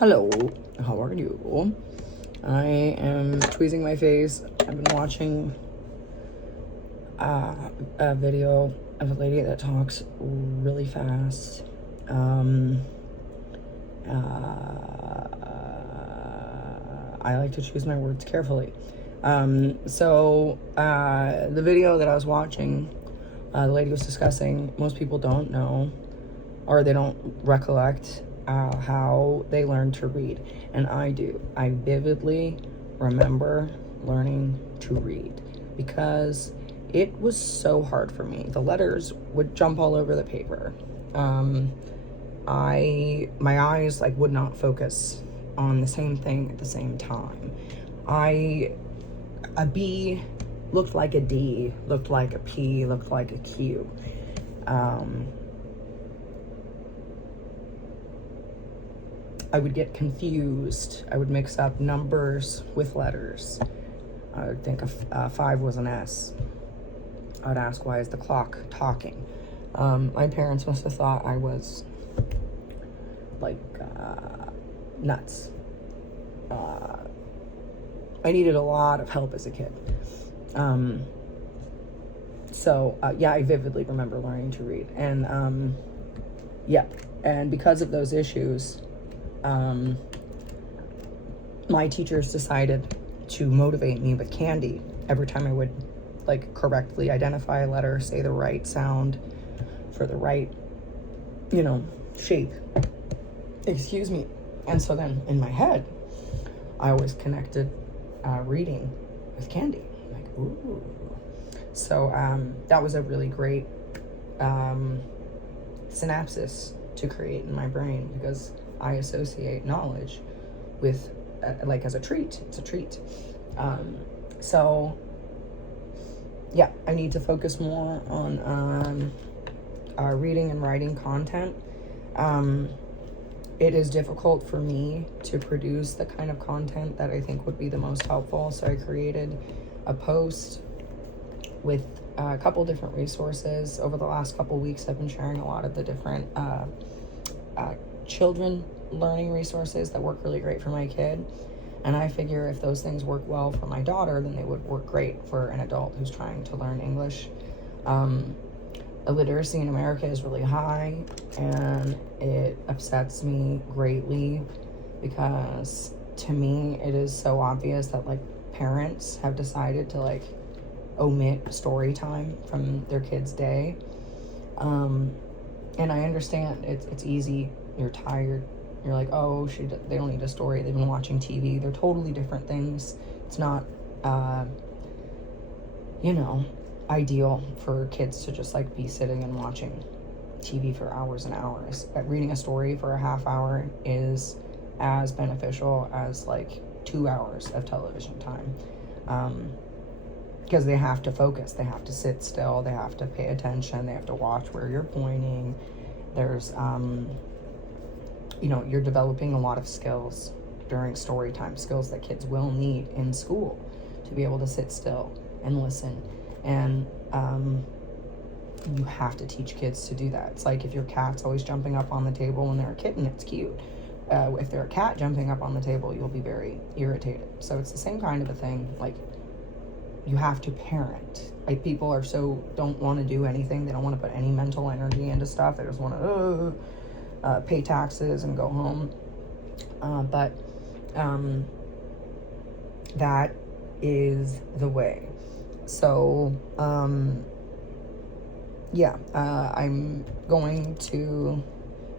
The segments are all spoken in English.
Hello, how are you? I am tweezing my face. I've been watching a video of a lady that talks really fast. I like to choose my words carefully. The video that I was watching, the lady was discussing, most people don't know or they don't recollect how they learn to read. And I do. I vividly remember learning to read because it was so hard for me. The letters would jump all over the paper. My eyes would not focus on the same thing at the same time. A B looked like a D, looked like a P, looked like a Q. I would get confused. I would mix up numbers with letters. I would think a 5 was an S. I would ask, why is the clock talking? My parents must have thought I was nuts. I needed a lot of help as a kid. I vividly remember learning to read. And and because of those issues, my teachers decided to motivate me with candy every time I would correctly identify a letter, say the right sound for the right, shape. Excuse me. And so then in my head, I always connected reading with candy. Ooh. So that was a really great synapsis to create in my brain because I associate knowledge with as a treat. It's a treat. I need to focus more on reading and writing content. It is difficult for me to produce the kind of content that I think would be the most helpful. So I created a post with a couple different resources. Over the last couple weeks, I've been sharing a lot of the different children learning resources that work really great for my kid. And I figure if those things work well for my daughter, then they would work great for an adult who's trying to learn English. Illiteracy in America is really high, and it upsets me greatly because to me it is so obvious that parents have decided to omit story time from their kids' day. And I understand it's easy. You're tired. You're they don't need a story. They've been watching TV. They're totally different things. It's not, ideal for kids to just be sitting and watching TV for hours and hours. But reading a story for a half hour is as beneficial as 2 hours of television time. Because they have to focus. They have to sit still. They have to pay attention. They have to watch where you're pointing. There's, you're developing a lot of skills during story time, skills that kids will need in school to be able to sit still and listen. And you have to teach kids to do that. It's if your cat's always jumping up on the table when they're a kitten, it's cute. If they're a cat jumping up on the table, you'll be very irritated. So it's the same kind of a thing. You have to parent. People don't want to do anything. They don't want to put any mental energy into stuff. They just want to pay taxes and go home. But that is the way. So, I'm going to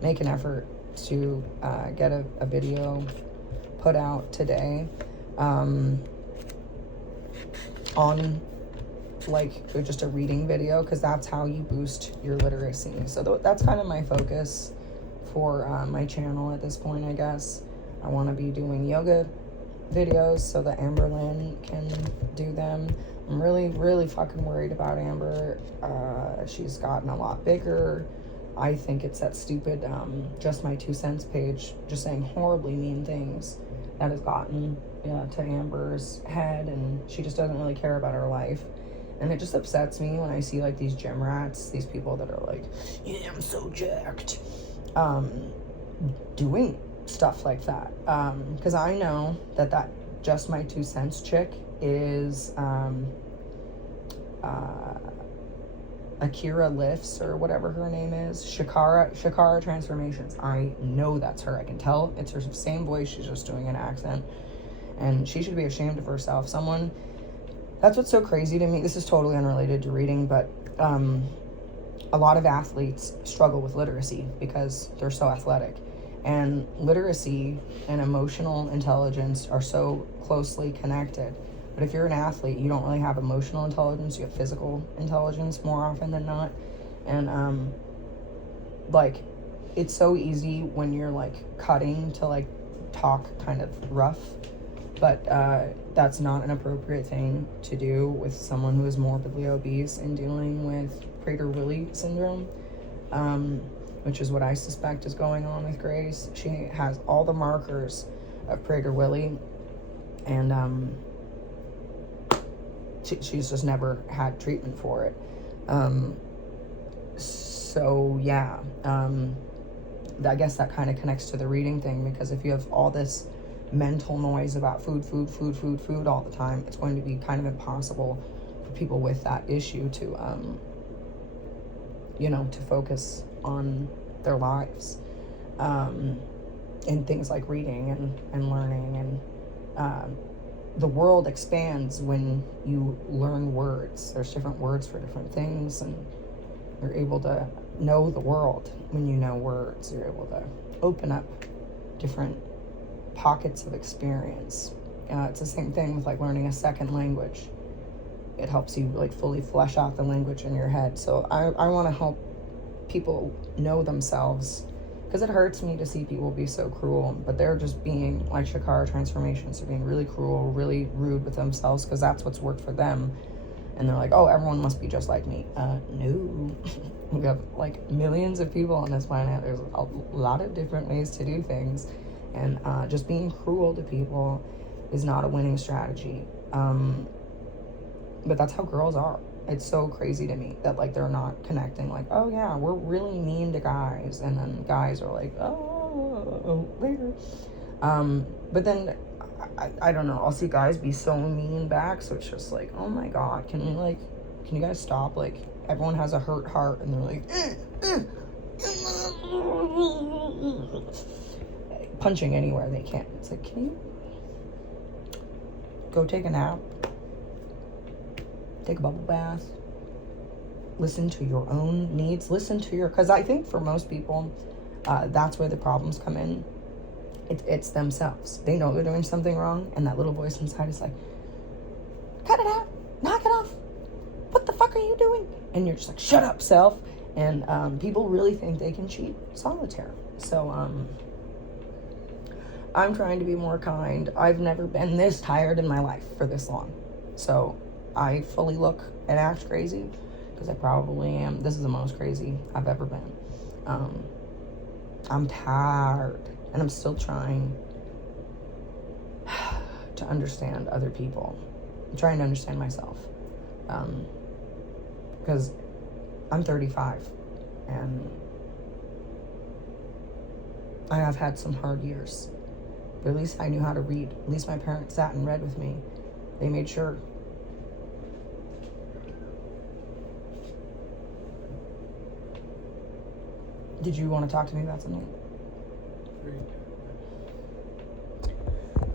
make an effort to get a video put out today on just a reading video, because that's how you boost your literacy. So that's kind of my focus for my channel at this point, I guess. I want to be doing yoga videos so that Amberlynn can do them. I'm really, really fucking worried about Amber. She's gotten a lot bigger. I think it's that stupid Just My 2 Cents page just saying horribly mean things that has gotten to Amber's head, and she just doesn't really care about her life. And it just upsets me when I see these gym rats, these people that are yeah, I'm so jacked, doing stuff like that. Because I know that Just My Two Cents chick is Akira Lifts, or whatever her name is. Shakara Transformations. I know that's her. I can tell it's her same voice. She's just doing an accent. And she should be ashamed of herself. That's what's so crazy to me. This is totally unrelated to reading, but a lot of athletes struggle with literacy because they're so athletic. And literacy and emotional intelligence are so closely connected. But if you're an athlete, you don't really have emotional intelligence, you have physical intelligence more often than not. And like, it's so easy when you're like cutting to like talk kind of rough, but that's not an appropriate thing to do with someone who is morbidly obese and dealing with Prader-Willi syndrome, which is what I suspect is going on with Grace. She has all the markers of Prader-Willi, and she's just never had treatment for it. So yeah, I guess that kind of connects to the reading thing, because if you have all this mental noise about food all the time, it's going to be kind of impossible for people with that issue to to focus on their lives, and things like reading and learning, and the world expands when you learn words. There's different words for different things, and you're able to know the world when you know words. You're able to open up different pockets of experience. It's the same thing with like learning a second language. It helps you like fully flesh out the language in your head. So I want to help people know themselves, because it hurts me to see people be so cruel, but they're just being like Shakara Transformations. They're being really cruel, really rude with themselves, because that's what's worked for them. And they're like, oh, everyone must be just like me. No. We have like millions of people on this planet. There's a lot of different ways to do things. And just being cruel to people is not a winning strategy. But that's how girls are. It's so crazy to me that like they're not connecting. Like, oh yeah, we're really mean to guys, and then guys are like, oh, later. But then I don't know. I'll see guys be so mean back. So it's just like, oh my god, can you guys stop? Like, everyone has a hurt heart, and they're like, punching anywhere they can. It's like, can you go take a nap? Take a bubble bath. Listen to your own needs. Because I think for most people, that's where the problems come in. It's themselves. They know they're doing something wrong, and that little voice inside is like, cut it out, knock it off. What the fuck are you doing? And you're just like, shut up, self. And people really think they can cheat solitaire. So I'm trying to be more kind. I've never been this tired in my life for this long. So I fully look and act crazy, because I probably am. This is the most crazy I've ever been. I'm tired, and I'm still trying to understand other people. I'm trying to understand myself, because I'm 35, and I have had some hard years. But at least I knew how to read. At least my parents sat and read with me. They made sure. Did you want to talk to me about something?